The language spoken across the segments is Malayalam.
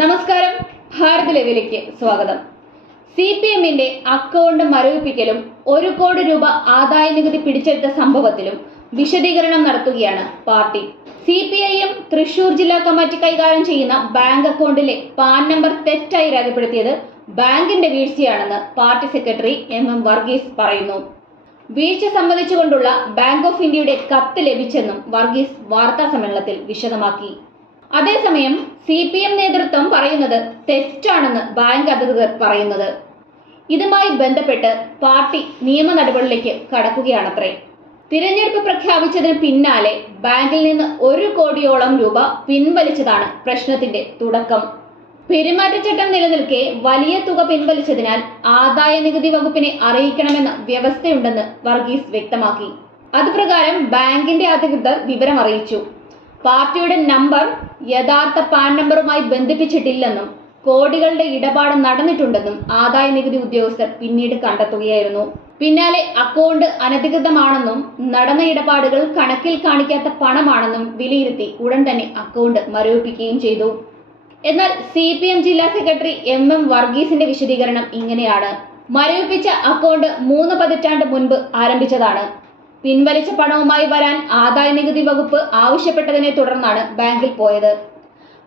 നമസ്കാരം, ഭാരത് ലൈവിലേക്ക് സ്വാഗതം. CPMന്റെ അക്കൗണ്ട് മരവിപ്പിക്കലും 1 കോടി രൂപ ആദായ നികുതി പിടിച്ചെടുത്ത സംഭവത്തിലും വിശദീകരണം നടത്തുകയാണ് പാർട്ടി. CPIM തൃശൂർ ജില്ലാ കമ്മിറ്റി കൈകാര്യം ചെയ്യുന്ന ബാങ്ക് അക്കൗണ്ടിലെ പാൻ നമ്പർ തെറ്റായി രേഖപ്പെടുത്തിയത് ബാങ്കിന്റെ വീഴ്ചയാണെന്ന് പാർട്ടി സെക്രട്ടറി MM വർഗീസ് പറയുന്നു. വീഴ്ച സംബന്ധിച്ചുകൊണ്ടുള്ള ബാങ്ക് ഓഫ് ഇന്ത്യയുടെ കത്ത് ലഭിച്ചെന്നും വർഗീസ് വാർത്താ സമ്മേളനത്തിൽ വിശദമാക്കി. അതേസമയം CPM നേതൃത്വം പറയുന്നത് തെറ്റാണെന്ന് ബാങ്ക് അധികൃതർ പറയുന്നത്. ഇതുമായി ബന്ധപ്പെട്ട് പാർട്ടി നിയമ നടപടികളിലേക്ക് കടക്കുകയാണത്രേ. തിരഞ്ഞെടുപ്പ് പ്രഖ്യാപിച്ചതിന് പിന്നാലെ ബാങ്കിൽ നിന്ന് 1 കോടിയോളം രൂപ പിൻവലിച്ചതാണ് പ്രശ്നത്തിന്റെ തുടക്കം. പെരുമാറ്റച്ചട്ടം നിലനിൽക്കെ വലിയ തുക പിൻവലിച്ചതിനാൽ ആദായ നികുതി വകുപ്പിനെ അറിയിക്കണമെന്ന വ്യവസ്ഥയുണ്ടെന്ന് വർഗീസ് വ്യക്തമാക്കി. അതുപ്രകാരം ബാങ്കിന്റെ അധികൃതർ വിവരം അറിയിച്ചു. പാർട്ടിയുടെ നമ്പർ യഥാർത്ഥ പാൻ നമ്പറുമായി ബന്ധിപ്പിച്ചിട്ടില്ലെന്നും കോടികളുടെ ഇടപാട് നടന്നിട്ടുണ്ടെന്നും ആദായ നികുതി ഉദ്യോഗസ്ഥർ പിന്നീട് കണ്ടെത്തുകയായിരുന്നു. പിന്നാലെ അക്കൗണ്ട് അനധികൃതമാണെന്നും നടന്ന ഇടപാടുകൾ കണക്കിൽ കാണിക്കാത്ത പണമാണെന്നും വിലയിരുത്തി ഉടൻ തന്നെ അക്കൗണ്ട് മരവിപ്പിക്കുകയും ചെയ്തു. എന്നാൽ CPM ജില്ലാ സെക്രട്ടറി MM വർഗീസിന്റെ വിശദീകരണം ഇങ്ങനെയാണ്. മരവിപ്പിച്ച അക്കൗണ്ട് 3 പതിറ്റാണ്ട് മുൻപ് ആരംഭിച്ചതാണ്. പിൻവലിച്ച പണവുമായി വരാൻ ആദായ നികുതി വകുപ്പ് ആവശ്യപ്പെട്ടതിനെ തുടർന്നാണ് ബാങ്കിൽ പോയത്.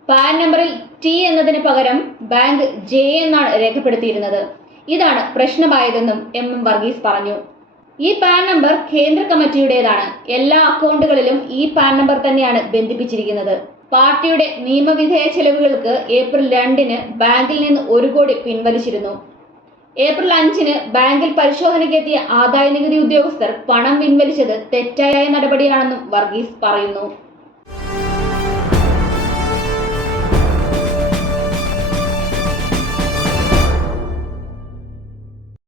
പാൻ നമ്പറിൽ T എന്നതിന് പകരം ബാങ്ക് J എന്നാണ് രേഖപ്പെടുത്തിയിരുന്നത്. ഇതാണ് പ്രശ്നമായതെന്നും MM വർഗീസ് പറഞ്ഞു. ഈ പാൻ നമ്പർ കേന്ദ്ര കമ്മിറ്റിയുടേതാണ്. എല്ലാ അക്കൗണ്ടുകളിലും ഈ പാൻ നമ്പർ തന്നെയാണ് ബന്ധിപ്പിച്ചിരിക്കുന്നത്. പാർട്ടിയുടെ നിയമവിധേയ ചെലവുകൾക്ക് ഏപ്രിൽ 2-ന് ബാങ്കിൽ നിന്ന് 1 കോടി പിൻവലിച്ചിരുന്നു. ഏപ്രിൽ 5-ന് ബാങ്കിൽ പരിശോധനയ്ക്കെത്തിയ ആദായ നികുതി ഉദ്യോഗസ്ഥർ പണം പിൻവലിച്ചത് തെറ്റായ നടപടിയാണെന്നും വർഗീസ് പറയുന്നു.